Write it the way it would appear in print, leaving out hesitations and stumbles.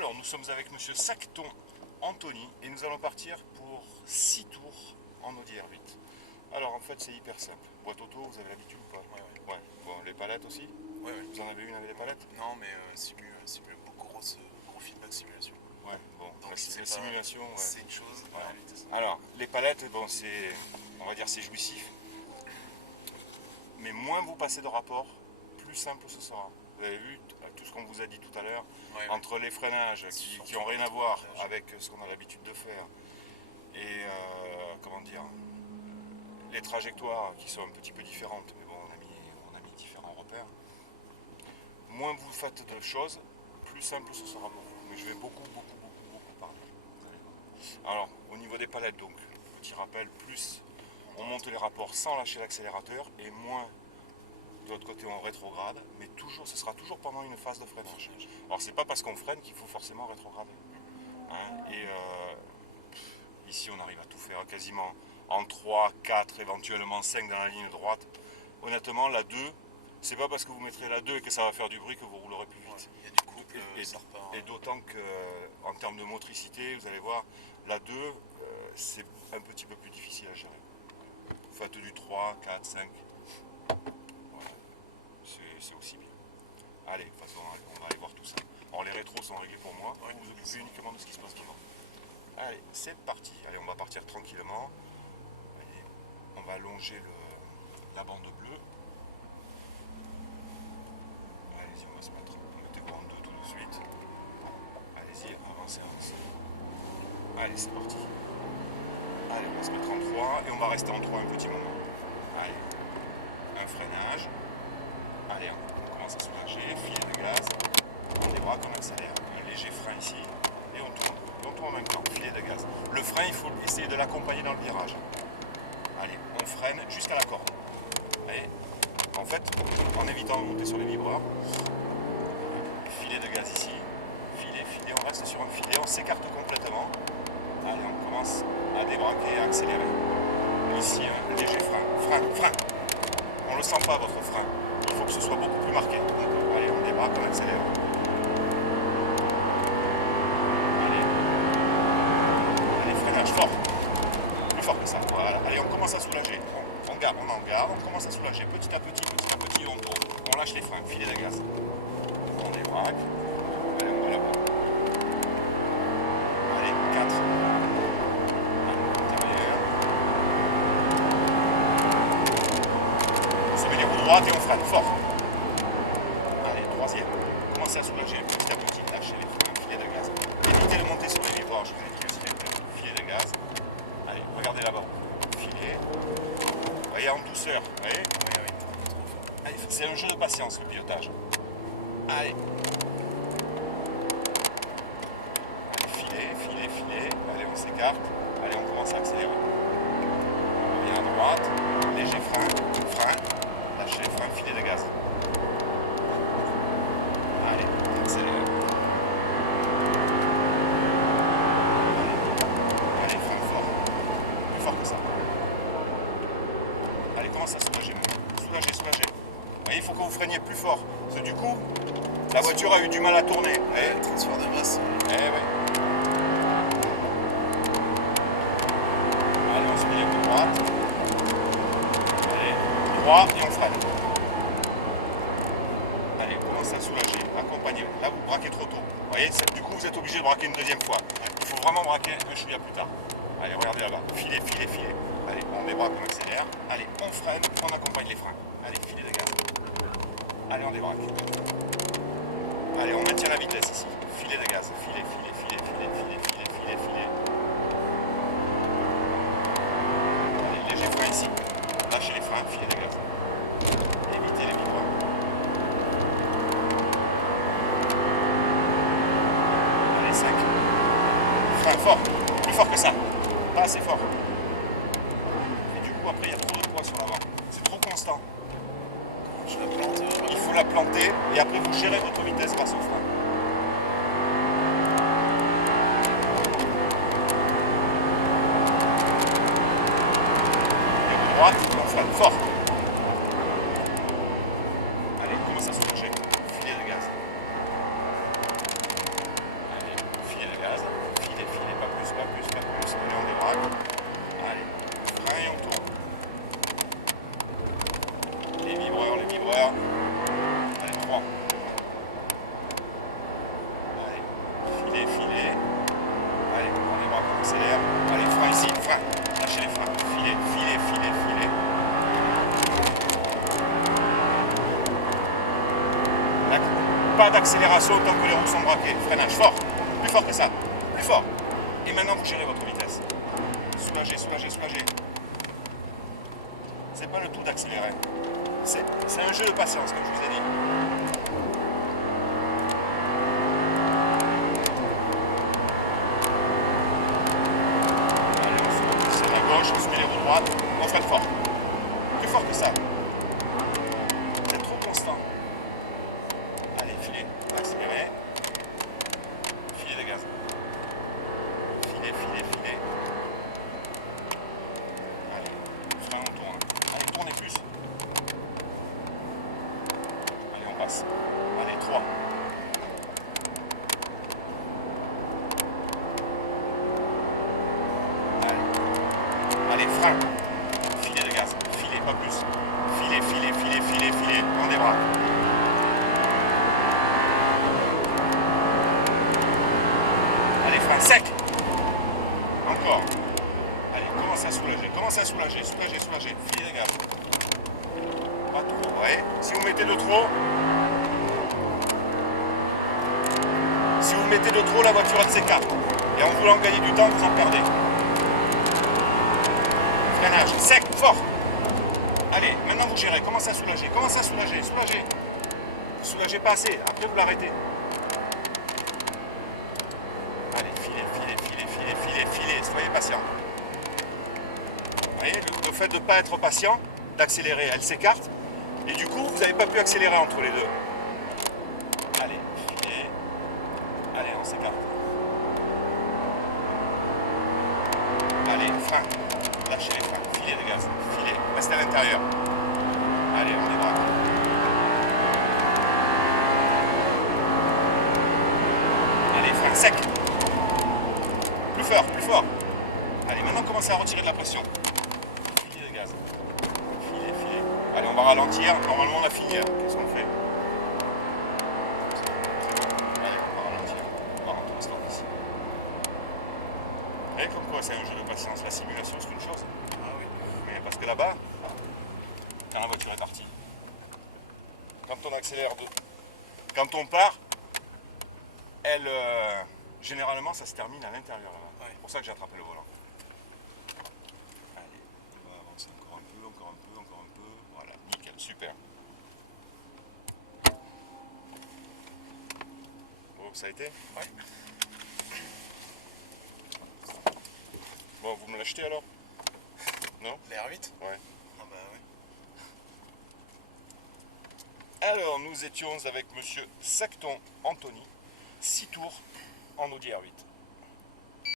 Alors, nous sommes avec Monsieur Sacton Anthony et nous allons partir pour 6 tours en Audi R8. Alors, en fait, c'est hyper simple. Boîte auto, vous avez l'habitude ou pas? Ouais. Ouais. Bon, les palettes aussi? Ouais. Vous en avez une avec les palettes? Non, mais simule beaucoup gros feedback simulation. Ouais, bon, Donc la c'est simulation, ouais. c'est une chose. Voilà. La réalité, c'est- Alors, les palettes, bon, c'est, on va dire, c'est jouissif. Mais moins vous passez de rapport, plus simple ce sera. Vous avez vu tout ce qu'on vous a dit tout à l'heure, Ouais, entre les freinages qui n'ont rien à voir avec ce qu'on a l'habitude de faire et comment dire, les trajectoires qui sont un petit peu différentes, mais bon, on a mis différents repères. Moins vous faites de choses, plus simple ce sera pour vous. Mais je vais beaucoup parler. Vous allez voir. Alors, au niveau des palettes, donc, petit rappel, plus on monte les rapports sans lâcher l'accélérateur et moins de l'autre côté on rétrograde, mais toujours, ce sera toujours pendant une phase de freinage. Alors c'est pas parce qu'on freine qu'il faut forcément rétrograder. Hein, et ici on arrive à tout faire quasiment en 3, 4, éventuellement 5 dans la ligne droite. Honnêtement la 2, c'est pas parce que vous mettrez la 2 et que ça va faire du bruit que vous roulerez plus vite. Il y a du couple, ça repart. Et d'autant qu'en termes de motricité, vous allez voir, la 2, c'est un petit peu plus difficile à gérer. Vous faites du 3, 4, 5. C'est aussi bien. Allez, de toute façon, on va aller voir tout ça. Alors les rétros sont réglés pour moi, vous vous occupez uniquement de ce qui se passe devant. Allez, c'est parti. Allez, on va partir tranquillement. Allez, on va allonger la bande bleue. Allez-y, on va se mettre. Mettez-vous en deux tout de suite. Allez-y, avancez. Allez, c'est parti. Allez, on va se mettre en 3 et on va rester en 3 un petit moment. Allez, un freinage. Allez, on commence à soulager, filet de gaz, on débraque, on accélère, un léger frein ici, et on tourne. Et on tourne en même temps, filet de gaz. Le frein, il faut essayer de l'accompagner dans le virage. Allez, on freine jusqu'à la corde. Allez, en fait, en évitant de monter sur les vibreurs, filet de gaz ici, filet, on reste sur un filet, on s'écarte complètement. Allez, on commence à débraquer et à accélérer. Ici, un léger frein. On ne le sent pas, votre frein. Il faut que ce soit beaucoup plus marqué. Allez, on débraque, on accélère. Allez, freinage fort. Plus fort que ça. Voilà. Allez, on commence à soulager. On en garde, on commence à soulager. Petit à petit, on tourne. On lâche les freins, filet de gaz. On débraque. Allez, on va là-bas. Allez, 4. Et on freine fort. Allez, troisième. Commencez à soulager petit à petit. Lâchez les freins, filet de gaz. Évitez de monter sur les vibreurs. Je vous ai dit aussi, filet de gaz. Allez, regardez là-bas. Filet. Vous voyez, en douceur. Vous voyez? Oui. Allez, c'est un jeu de patience, le pilotage. Allez. Allez, filet. Allez, on s'écarte. Allez, on commence à accélérer. On revient à droite. Léger frein. Lâchez les freins, filet de gaz. Allez, accélère. Allez, frein fort. Plus fort que ça. Allez, commence à soulager. Soulager. Vous voyez, il faut que vous freiniez plus fort. Parce que du coup, la voiture a eu du mal à tourner. Transfert de masse. Oui. Allez, on se met à droite. Et on freine. Allez, commencez à soulager, accompagnez. Là, vous braquez trop tôt. Vous voyez, du coup, vous êtes obligé de braquer une deuxième fois. Il faut vraiment braquer un chouïa plus tard. Allez, regardez là-bas. Filet. Allez, on débraque, on accélère. Allez, on freine, on accompagne les freins. Allez, filet de gaz. Allez, on débraque. Allez, on maintient la vitesse ici. Filet de gaz. Filet. Allez, léger frein ici. Lâchez les freins, filet de gaz. Évitez les vibreurs. Allez, 5. Frein fort. Plus fort que ça. Pas assez fort. Et du coup, après, il y a trop de poids sur l'avant. C'est trop constant. Je la plante. Il faut la planter et après, vous gérez votre vitesse grâce au frein. Et à droite, on freine fort. Allez, commence à soulager. Filet de gaz. Allez, frein. Lâchez les freins. Filez, filez, filez, filez. Pas d'accélération tant que les roues sont braquées. Freinage fort. Plus fort que ça. Plus fort. Et maintenant, vous gérez votre vitesse. Soulagez, soulagez, soulagez. C'est pas le tout d'accélérer. C'est un jeu de patience, comme je vous ai dit. Allez, on se met à gauche, on se met les roues droites, on freine fort. Plus fort que ça. Vous êtes trop constant. Allez, filez, accélérez. Filez de gaz. Filez, filez, filez. Allez, frein, on tourne. Allez, tournez plus. Allez, on passe. Allez, 3. Allez, frein. Filez de gaz. Filez, pas plus. Filez, filez, filez, filez, filez. On débraque. Allez, frein sec. Encore. Allez, commencez à soulager. Commencez à soulager. Soulager, soulager. Filez de gaz. Pas trop, vous voyez. Si vous mettez de trop, la voiture elle s'écarte. Et en voulant gagner du temps, vous en perdez. Freinage sec, fort. Allez, maintenant vous gérez. Commencez à soulager. Commencez à soulager. Soulagez. Soulagez pas assez. Après vous l'arrêtez. Allez, filez, filez, filez, filez, filez, filez. Soyez patient. Vous voyez, le fait de ne pas être patient, d'accélérer, elle s'écarte. Et du coup, vous n'avez pas pu accélérer entre les deux. Allez, filez. Allez, on s'écarte. Allez, frein. Lâchez les freins. Filez les gaz. Filez. Restez à l'intérieur. Allez, on débraque. Allez, frein sec. Plus fort, plus fort. Allez, maintenant commencez à retirer de la pression. Filez les gaz. Filez, filez. Allez, on va ralentir. Normalement, on a fini. Qu'est-ce qu'on fait? Allez, on va ralentir. On va rentrer au stop ici. Vous voyez comme quoi c'est un jeu de patience. La simulation, c'est une chose. Ah oui. Mais parce que là-bas, quand la voiture est partie, quand on accélère, quand on part, elle, généralement, ça se termine à l'intérieur là-bas. Ouais. C'est pour ça que j'ai attrapé le volant. Allez, on va avancer encore un peu, encore un peu, encore un peu. Voilà, nickel, super. Bon, ça a été? Ouais. Bon, vous me l'achetez alors? Non? Les R8? Ouais. Ah bah ouais. Alors, nous étions avec monsieur Sacton Anthony, 6 tours en Audi R8.